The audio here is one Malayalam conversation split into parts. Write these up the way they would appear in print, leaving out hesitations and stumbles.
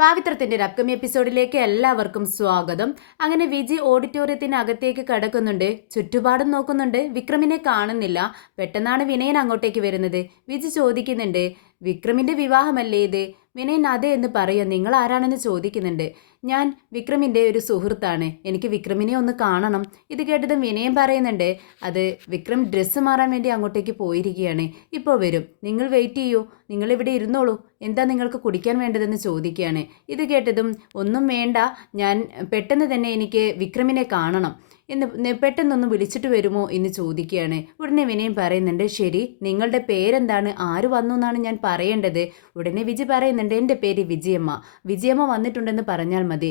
പാവിത്രത്തിന്റെ ഒരു അപ്കമിങ് എപ്പിസോഡിലേക്ക് എല്ലാവർക്കും സ്വാഗതം. അങ്ങനെ വിജി ഓഡിറ്റോറിയത്തിനകത്തേക്ക് കടക്കുന്നുണ്ട്. ചുറ്റുപാടും നോക്കുന്നുണ്ട്. വിക്രമിനെ കാണുന്നില്ല. പെട്ടെന്നാണ് വിനയൻ അങ്ങോട്ടേക്ക് വരുന്നത്. വിജി ചോദിക്കുന്നുണ്ട്, വിക്രമിന്റെ വിവാഹമല്ലേ ഇത്? വിനയൻ അതെ എന്ന് പറയുക. നിങ്ങൾ ആരാണെന്ന് ചോദിക്കുന്നുണ്ട്. ഞാൻ വിക്രമിന്റെ ഒരു സുഹൃത്താണ്. എനിക്ക് വിക്രമിനെ ഒന്ന് കാണണം. ഇത് കേട്ടതും വിനയൻ പറയുന്നുണ്ട്, അത് വിക്രം ഡ്രസ്സ് മാറാൻ വേണ്ടി അങ്ങോട്ടേക്ക് പോയിരിക്കുകയാണ്. ഇപ്പോൾ വരും. നിങ്ങൾ വെയിറ്റ് ചെയ്യൂ. നിങ്ങളിവിടെ ഇരുന്നോളൂ. എന്താ നിങ്ങൾക്ക് കുടിക്കാൻ വേണ്ടതെന്ന് ചോദിക്കുകയാണ്. ഇത് കേട്ടതും ഒന്നും വേണ്ട, ഞാൻ പെട്ടെന്ന് തന്നെ എനിക്ക് വിക്രമിനെ കാണണം എന്ന് പെട്ടെന്നൊന്ന് വിളിച്ചിട്ട് വരുമോ എന്ന് ചോദിക്കുകയാണ്. ഉടനെ വിനയൻ പറയുന്നുണ്ട്, ശരി, നിങ്ങളുടെ പേരെന്താണ്, ആര് വന്നു എന്നാണ് ഞാൻ പറയേണ്ടത്? ഉടനെ വിജി പറയുന്നുണ്ട്, എൻ്റെ പേര് വിജയമ്മ. വിജയമ്മ വന്നിട്ടുണ്ടെന്ന് പറഞ്ഞാൽ മതി.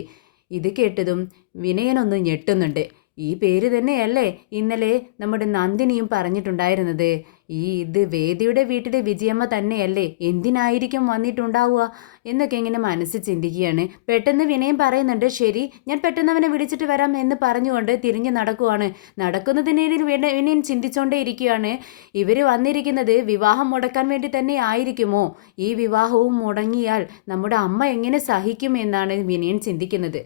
ഇത് കേട്ടതും വിനയനൊന്ന് ഞെട്ടുന്നുണ്ട്. ഈ പേര് തന്നെയല്ലേ ഇന്നലെ നമ്മുടെ നന്ദിനിയും പറഞ്ഞിട്ടുണ്ടായിരുന്നത്? ഇത് വേദിയുടെ വീട്ടിലെ വിജയമ്മ തന്നെയല്ലേ? എന്തിനായിരിക്കും വന്നിട്ടുണ്ടാവുക എന്നൊക്കെ ഇങ്ങനെ മനസ്സിൽ ചിന്തിക്കുകയാണ്. പെട്ടെന്ന് വിനയം പറയുന്നുണ്ട്, ശരി, ഞാൻ പെട്ടെന്ന് അവനെ വിളിച്ചിട്ട് വരാം എന്ന് പറഞ്ഞുകൊണ്ട് തിരിഞ്ഞ് നടക്കുവാണ്. നടക്കുന്നതിനിടയിൽ വിനയൻ ചിന്തിച്ചുകൊണ്ടേ ഇരിക്കുകയാണ്, ഇവർ വന്നിരിക്കുന്നത് വിവാഹം മുടക്കാൻ വേണ്ടി തന്നെ ആയിരിക്കുമോ? ഈ വിവാഹവും മുടങ്ങിയാൽ നമ്മുടെ അമ്മ എങ്ങനെ സഹിക്കും എന്നാണ് വിനയൻ ചിന്തിക്കുന്നത്.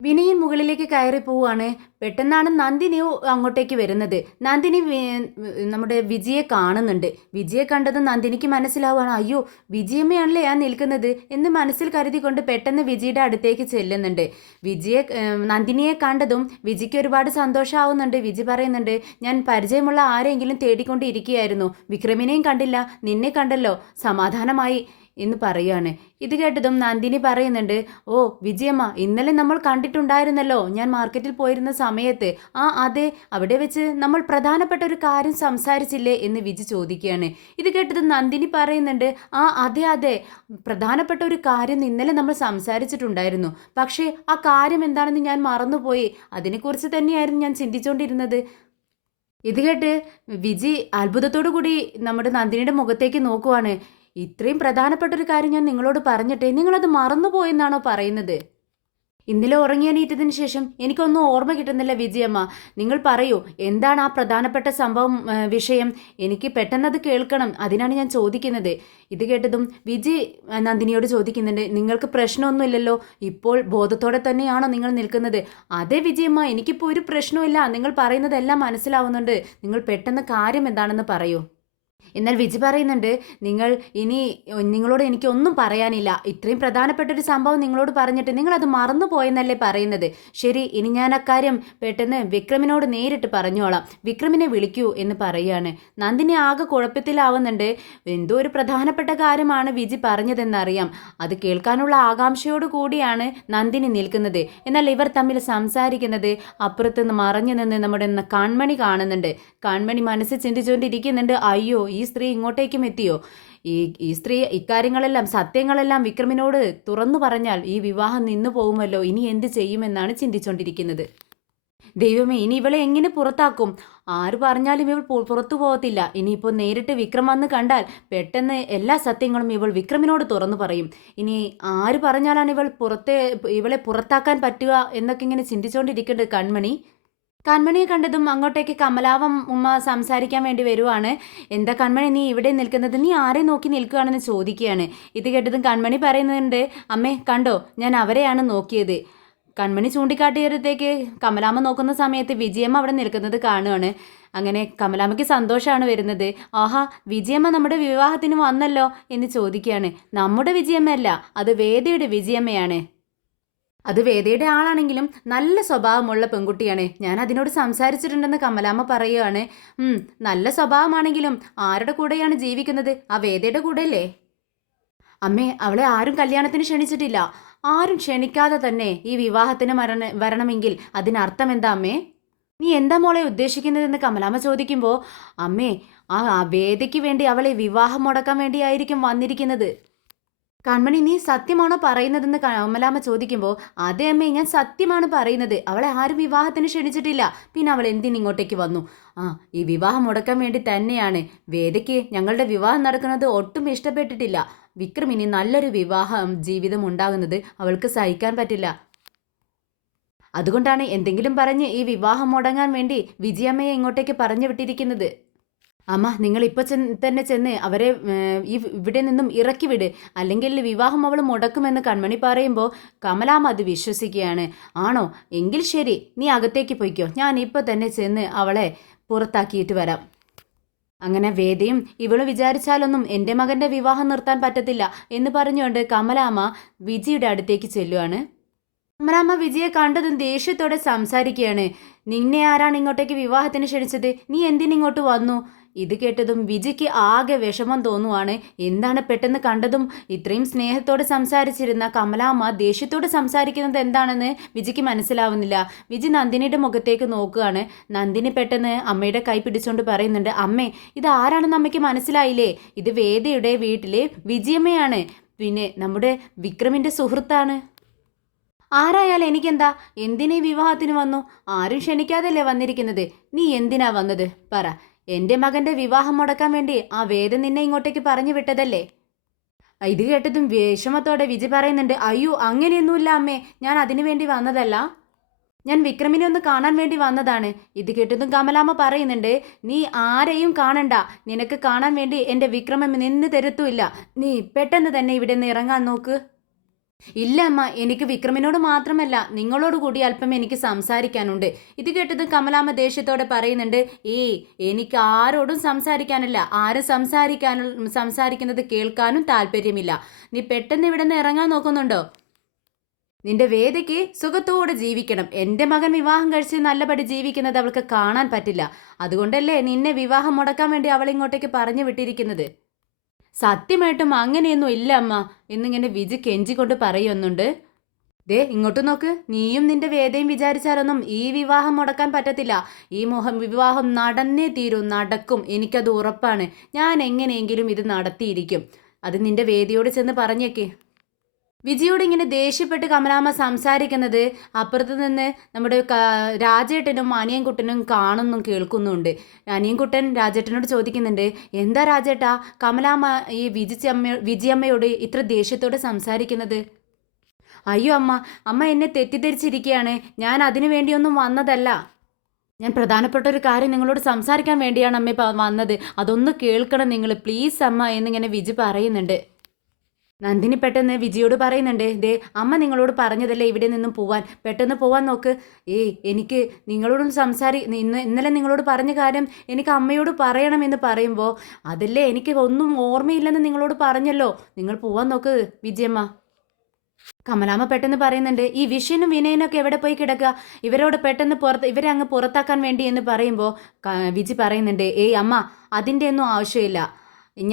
വിനയൻ മുകളിലേക്ക് കയറി പോവുകയാണ്. പെട്ടെന്നാണ് നന്ദിനി അങ്ങോട്ടേക്ക് വരുന്നത്. നന്ദിനി നമ്മുടെ വിജയെ കാണുന്നുണ്ട്. വിജയെ കണ്ടത് നന്ദിനിക്ക് മനസ്സിലാവുകയാണ്, അയ്യോ വിജയമ്മയാണല്ലേ ഞാൻ നിൽക്കുന്നത് എന്ന് മനസ്സിൽ കരുതിക്കൊണ്ട് പെട്ടെന്ന് വിജിയുടെ അടുത്തേക്ക് ചെല്ലുന്നുണ്ട്. നന്ദിനിയെ കണ്ടതും വിജിക്ക് ഒരുപാട് സന്തോഷമാവുന്നുണ്ട്. വിജി പറയുന്നുണ്ട്, ഞാൻ പരിചയമുള്ള ആരെങ്കിലും തേടിക്കൊണ്ടിരിക്കുകയായിരുന്നു. വിക്രമിനെയും കണ്ടില്ല, നിന്നെ കണ്ടല്ലോ, സമാധാനമായി എന്ന് പറയുകയാണ്. ഇത് കേട്ടതും നന്ദിനി പറയുന്നുണ്ട്, ഓ വിജയമ്മ, ഇന്നലെ നമ്മൾ കണ്ടിട്ടുണ്ടായിരുന്നല്ലോ ഞാൻ മാർക്കറ്റിൽ പോയിരുന്ന സമയത്ത്. അതെ, അവിടെ വെച്ച് നമ്മൾ പ്രധാനപ്പെട്ട ഒരു കാര്യം സംസാരിച്ചില്ലേ എന്ന് വിജി ചോദിക്കുകയാണ്. ഇത് കേട്ടതും നന്ദിനി പറയുന്നുണ്ട്, അതെ അതെ, പ്രധാനപ്പെട്ട ഒരു കാര്യം ഇന്നലെ നമ്മൾ സംസാരിച്ചിട്ടുണ്ടായിരുന്നു. പക്ഷേ ആ കാര്യം എന്താണെന്ന് ഞാൻ മറന്നുപോയി. അതിനെക്കുറിച്ച് തന്നെയായിരുന്നു ഞാൻ ചിന്തിച്ചുകൊണ്ടിരുന്നത്. ഇത് കേട്ട് വിജി അത്ഭുതത്തോടു കൂടി നമ്മുടെ നന്ദിനിയുടെ മുഖത്തേക്ക് നോക്കുവാണ്. ഇത്രയും പ്രധാനപ്പെട്ട ഒരു കാര്യം ഞാൻ നിങ്ങളോട് പറഞ്ഞിട്ടേ നിങ്ങളത് മറന്നുപോയെന്നാണോ പറയുന്നത്? ഇന്നലെ ഉറങ്ങിയെണീറ്റതിന് ശേഷം എനിക്കൊന്നും ഓർമ്മ കിട്ടുന്നില്ല വിജയമ്മ. നിങ്ങൾ പറയൂ, എന്താണ് ആ പ്രധാനപ്പെട്ട സംഭവം, വിഷയം? എനിക്ക് പെട്ടെന്നത് കേൾക്കണം, അതിനാണ് ഞാൻ ചോദിക്കുന്നത്. ഇത് കേട്ടതും വിജി നന്ദിനിയോട് ചോദിക്കുന്നുണ്ട്, നിങ്ങൾക്ക് പ്രശ്നമൊന്നുമില്ലല്ലോ? ഇപ്പോൾ ബോധത്തോടെ തന്നെയാണോ നിങ്ങൾ നിൽക്കുന്നത്? അതെ വിജയമ്മ, എനിക്കിപ്പോൾ ഒരു പ്രശ്നമില്ല. നിങ്ങൾ പറയുന്നതെല്ലാം മനസ്സിലാവുന്നുണ്ട്. നിങ്ങൾ പെട്ടെന്ന് കാര്യം എന്താണെന്ന് പറയൂ. എന്നാൽ വിജി പറയുന്നുണ്ട്, നിങ്ങളോട് എനിക്കൊന്നും പറയാനില്ല. ഇത്രയും പ്രധാനപ്പെട്ട ഒരു സംഭവം നിങ്ങളോട് പറഞ്ഞിട്ട് നിങ്ങളത് മറന്നു പോയെന്നല്ലേ പറയുന്നത്? ശരി, ഇനി ഞാൻ അക്കാര്യം പെട്ടെന്ന് വിക്രമിനോട് നേരിട്ട് പറഞ്ഞോളാം. വിക്രമിനെ വിളിക്കൂ എന്ന് പറയുകയാണ്. നന്ദിനി ആകെ കുഴപ്പത്തിലാവുന്നുണ്ട്. എന്തോ ഒരു പ്രധാനപ്പെട്ട കാര്യമാണ് വിജി പറഞ്ഞതെന്നറിയാം. അത് കേൾക്കാനുള്ള ആകാംക്ഷയോട് കൂടിയാണ് നന്ദിനി നിൽക്കുന്നത്. എന്നാൽ ഇവർ തമ്മിൽ സംസാരിക്കുന്നത് അപ്പുറത്തുനിന്ന് മറഞ്ഞു നിന്ന് നമ്മുടെ കൺമണി കാണുന്നുണ്ട്. കൺമണി മനസ്സിൽ ചിന്തിച്ചുകൊണ്ടിരിക്കുന്നുണ്ട്, അയ്യോ ഈ സ്ത്രീ ഇങ്ങോട്ടേക്കും എത്തിയോ? ഈ സ്ത്രീ ഇക്കാര്യങ്ങളെല്ലാം, സത്യങ്ങളെല്ലാം വിക്രമിനോട് തുറന്നു പറഞ്ഞാൽ ഈ വിവാഹം നിന്നു പോകുമല്ലോ. ഇനി എന്ത് ചെയ്യുമെന്നാണ് ചിന്തിച്ചുകൊണ്ടിരിക്കുന്നത്. ദൈവമേ, ഇനി ഇവളെ എങ്ങനെ പുറത്താക്കും? ആര് പറഞ്ഞാലും ഇവൾ പുറത്തു പോകത്തില്ല. ഇനിയിപ്പോൾ നേരിട്ട് വിക്രം വന്ന് കണ്ടാൽ പെട്ടെന്ന് എല്ലാ സത്യങ്ങളും ഇവൾ വിക്രമിനോട് തുറന്നു പറയും. ഇനി ആര് പറഞ്ഞാലാണ് ഇവളെ പുറത്താക്കാൻ പറ്റുക എന്നൊക്കെ ഇങ്ങനെ ചിന്തിച്ചുകൊണ്ടിരിക്കേണ്ടത് കൺമണി. കൺമണിയെ കണ്ടതും അങ്ങോട്ടേക്ക് കമലാവം ഉമ്മ സംസാരിക്കാൻ വേണ്ടി വരുവാണ്. എന്താ കൺമണി നീ ഇവിടെ നിൽക്കുന്നത്? നീ ആരെ നോക്കി നിൽക്കുകയാണെന്ന് ചോദിക്കുകയാണ്. ഇത് കേട്ടതും കൺമണി പറയുന്നുണ്ട്, അമ്മേ കണ്ടോ, ഞാൻ അവരെയാണ് നോക്കിയത്. കൺമണി ചൂണ്ടിക്കാട്ടിയടുത്തേക്ക് കമലാമ്മ നോക്കുന്ന സമയത്ത് വിജയമ്മ അവിടെ നിൽക്കുന്നത് കാണുകയാണ്. അങ്ങനെ കമലാമ്മയ്ക്ക് സന്തോഷമാണ് വരുന്നത്. ആഹാ, വിജയമ്മ നമ്മുടെ വിവാഹത്തിന് വന്നല്ലോ എന്ന് ചോദിക്കുകയാണ്. നമ്മുടെ വിജയമ്മയല്ല, അത് വേദയുടെ വിജയമ്മയാണ്. അത് വേദയുടെ ആളാണെങ്കിലും നല്ല സ്വഭാവമുള്ള പെൺകുട്ടിയാണ്. ഞാൻ അതിനോട് സംസാരിച്ചിട്ടുണ്ടെന്ന് കമലാമ്മ പറയുകയാണ്. നല്ല സ്വഭാവമാണെങ്കിലും ആരുടെ കൂടെയാണ് ജീവിക്കുന്നത്? ആ വേദയുടെ കൂടെയല്ലേ? അമ്മേ, അവളെ ആരും കല്യാണത്തിന് ക്ഷണിച്ചിട്ടില്ല. ആരും ക്ഷണിക്കാതെ തന്നെ ഈ വിവാഹത്തിന് വരണമെങ്കിൽ അതിനർത്ഥം എന്താ അമ്മേ? നീ എന്താ മോളെ ഉദ്ദേശിക്കുന്നതെന്ന് കമലാമ്മ ചോദിക്കുമ്പോൾ, അമ്മേ, ആ വേദയ്ക്ക് വേണ്ടി അവളെ വിവാഹം മുടക്കാൻ വേണ്ടിയായിരിക്കും വന്നിരിക്കുന്നത്. കൺമണി, നീ സത്യമാണോ പറയുന്നതെന്ന് കമലാമ്മ ചോദിക്കുമ്പോൾ, അതെ അമ്മേ, ഞാൻ സത്യമാണ് പറയുന്നത്. അവളെ ആരും വിവാഹത്തിന് ക്ഷണിച്ചിട്ടില്ല. പിന്നെ അവൾ എന്തിനിങ്ങോട്ടേക്ക് വന്നു? ഈ വിവാഹം മുടക്കാൻ വേണ്ടി തന്നെയാണ്. വേദയ്ക്ക് ഞങ്ങളുടെ വിവാഹം നടക്കുന്നത് ഒട്ടും ഇഷ്ടപ്പെട്ടിട്ടില്ല. വിക്രമിനി നല്ലൊരു വിവാഹം ജീവിതം ഉണ്ടാകുന്നത് അവൾക്ക് സഹിക്കാൻ പറ്റില്ല. അതുകൊണ്ടാണ് എന്തെങ്കിലും പറഞ്ഞ് ഈ വിവാഹം മുടങ്ങാൻ വേണ്ടി വിജയമ്മയെ ഇങ്ങോട്ടേക്ക് പറഞ്ഞു വിട്ടിരിക്കുന്നത്. അമ്മ നിങ്ങൾ ഇപ്പോൾ തന്നെ ചെന്ന് അവരെ ഇവിടെ നിന്നും ഇറക്കി വിട്, അല്ലെങ്കിൽ വിവാഹം അവൾ മുടക്കുമെന്ന് കൺമണി പറയുമ്പോൾ കമലാമ്മ അത് വിശ്വസിക്കുകയാണ്. ആണോ, എങ്കിൽ ശരി, നീ അകത്തേക്ക് പോയിക്കോ, ഞാൻ ഇപ്പോൾ തന്നെ ചെന്ന് അവളെ പുറത്താക്കിയിട്ട് വരാം. അങ്ങനെ വേദയും ഇവള് വിചാരിച്ചാലൊന്നും എൻ്റെ മകൻ്റെ വിവാഹം നിർത്താൻ പറ്റത്തില്ല എന്ന് പറഞ്ഞുകൊണ്ട് കമലാമ്മ വിജിയുടെ അടുത്തേക്ക് ചെല്ലുവാണ്. കമലാമ്മ വിജിയെ കണ്ടതും ദേഷ്യത്തോടെ സംസാരിക്കുകയാണ്. നിന്നെ ആരാണ് ഇങ്ങോട്ടേക്ക് വിവാഹത്തിന് ക്ഷണിച്ചത്? നീ എന്തിനിങ്ങോട്ട് വന്നു? ഇത് കേട്ടതും വിജിക്ക് ആകെ വിഷമം തോന്നുവാണ്. എന്താണ് പെട്ടെന്ന് കണ്ടതും ഇത്രയും സ്നേഹത്തോടെ സംസാരിച്ചിരുന്ന കമലാമ്മ ദേഷ്യത്തോടെ സംസാരിക്കുന്നത് എന്താണെന്ന് വിജിക്ക് മനസ്സിലാവുന്നില്ല. വിജി നന്ദിനിയുടെ മുഖത്തേക്ക് നോക്കുകയാണ്. നന്ദിനി പെട്ടെന്ന് അമ്മയുടെ കൈ പിടിച്ചുകൊണ്ട് പറയുന്നുണ്ട്, അമ്മേ, ഇത് ആരാണെന്ന് അമ്മയ്ക്ക് മനസ്സിലായില്ലേ? ഇത് വേദയുടെ വീട്ടിലെ വിജിയമ്മയാണ്, പിന്നെ നമ്മുടെ വിക്രമിൻ്റെ സുഹൃത്താണ്. ആരായാലും എനിക്കെന്താ? എന്തിനീ വിവാഹത്തിന് വന്നു? ആരും ക്ഷണിക്കാതല്ലേ വന്നിരിക്കുന്നത്? നീ എന്തിനാ വന്നത് പറ? എൻ്റെ മകൻ്റെ വിവാഹം മുടക്കാൻ വേണ്ടി ആ വേദ നിന്നെ ഇങ്ങോട്ടേക്ക് പറഞ്ഞു വിട്ടതല്ലേ? ഇത് കേട്ടതും വിഷമത്തോടെ വിജി പറയുന്നുണ്ട്, അയ്യോ അങ്ങനെയൊന്നുമില്ല അമ്മേ, ഞാൻ അതിനു വേണ്ടി വന്നതല്ല, ഞാൻ വിക്രമിനെ ഒന്ന് കാണാൻ വേണ്ടി വന്നതാണ്. ഇത് കേട്ടതും കമലാമ്മ പറയുന്നുണ്ട്, നീ ആരെയും കാണണ്ട, നിനക്ക് കാണാൻ വേണ്ടി എൻ്റെ വിക്രമം നിന്ന് തരത്തുമില്ല, നീ പെട്ടെന്ന് തന്നെ ഇവിടെ നിന്ന് ഇറങ്ങാൻ നോക്ക്. ഇല്ല അമ്മ, എനിക്ക് വിക്രമിനോട് മാത്രമല്ല നിങ്ങളോട് കൂടി അല്പം എനിക്ക് സംസാരിക്കാനുണ്ട്. ഇത് കേട്ടത് കമലാമ്മ ദേഷ്യത്തോടെ പറയുന്നുണ്ട്, എനിക്ക് ആരോടും സംസാരിക്കാനില്ല, ആരും സംസാരിക്കുന്നത് കേൾക്കാനും താല്പര്യമില്ല. നീ പെട്ടെന്ന് ഇവിടെ നിന്ന് ഇറങ്ങാൻ നോക്കുന്നുണ്ടോ? നിന്റെ വേദയ്ക്ക് സുഖത്തോടെ ജീവിക്കണം. എൻ്റെ മകൻ വിവാഹം കഴിച്ച് നല്ലപടി ജീവിക്കുന്നത് അവൾക്ക് കാണാൻ പറ്റില്ല. അതുകൊണ്ടല്ലേ നിന്നെ വിവാഹം മുടക്കാൻ വേണ്ടി അവൾ ഇങ്ങോട്ടേക്ക് പറഞ്ഞു വിട്ടിരിക്കുന്നത്. സത്യമായിട്ടും അങ്ങനെയൊന്നും ഇല്ല അമ്മ എന്നിങ്ങനെ വിജി കെഞ്ചിക്കൊണ്ട് പറയുന്നുണ്ട്. ദേ ഇങ്ങോട്ട് നോക്ക്, നീയും നിന്റെ വേദയും വിചാരിച്ചാലൊന്നും ഈ വിവാഹം മുടക്കാൻ പറ്റത്തില്ല. ഈ വിവാഹം നടന്നേ തീരൂ, നടക്കും, എനിക്കത് ഉറപ്പാണ്. ഞാൻ എങ്ങനെയെങ്കിലും ഇത് നടത്തിയിരിക്കും. അത് നിന്റെ വേദിയോട് ചെന്ന് പറഞ്ഞേക്ക്. വിജിയോട് ഇങ്ങനെ ദേഷ്യപ്പെട്ട് കമലാമ്മ സംസാരിക്കുന്നത് അപ്പുറത്ത് നിന്ന് നമ്മുടെ രാജേട്ടനും അനിയൻകുട്ടനും കാണുന്നും കേൾക്കുന്നുണ്ട്. അനിയൻകുട്ടൻ രാജേട്ടനോട് ചോദിക്കുന്നുണ്ട്, എന്താ രാജേട്ടാ കമലാമ്മ ഈ വിജിയമ്മയോട് ഇത്ര ദേഷ്യത്തോടെ സംസാരിക്കുന്നത്? അയ്യോ അമ്മ, അമ്മ എന്നെ തെറ്റിദ്ധരിച്ചിരിക്കുകയാണ്. ഞാൻ അതിനു വേണ്ടിയൊന്നും വന്നതല്ല. ഞാൻ പ്രധാനപ്പെട്ട ഒരു കാര്യം നിങ്ങളോട് സംസാരിക്കാൻ വേണ്ടിയാണ് അമ്മ വന്നത്. അതൊന്ന് കേൾക്കണം നിങ്ങൾ, പ്ലീസ് അമ്മ എന്നിങ്ങനെ വിജി പറയുന്നുണ്ട്. നന്ദിനി പെട്ടെന്ന് വിജിയോട് പറയുന്നുണ്ട്, ദേ അമ്മ നിങ്ങളോട് പറഞ്ഞതല്ലേ ഇവിടെ നിന്നും പോവാൻ, പെട്ടെന്ന് പോവാൻ നോക്ക്. എനിക്ക് നിങ്ങളോടും ഇന്നലെ നിങ്ങളോട് പറഞ്ഞ കാര്യം എനിക്ക് അമ്മയോട് പറയണമെന്ന് പറയുമ്പോൾ അതല്ലേ എനിക്ക് ഒന്നും ഓർമ്മയില്ലെന്ന് നിങ്ങളോട് പറഞ്ഞല്ലോ, നിങ്ങൾ പോവാൻ നോക്ക് വിജയമ്മ. കമലാമ്മ പെട്ടെന്ന് പറയുന്നുണ്ട്, ഈ വിഷയനും വിനയനൊക്കെ എവിടെ പോയി കിടക്കുക? ഇവരോട് പെട്ടെന്ന് ഇവരെ അങ്ങ് പുറത്താക്കാൻ വേണ്ടി എന്ന് പറയുമ്പോൾ വിജി പറയുന്നുണ്ട്, അമ്മ അതിൻ്റെ ഒന്നും ആവശ്യമില്ല,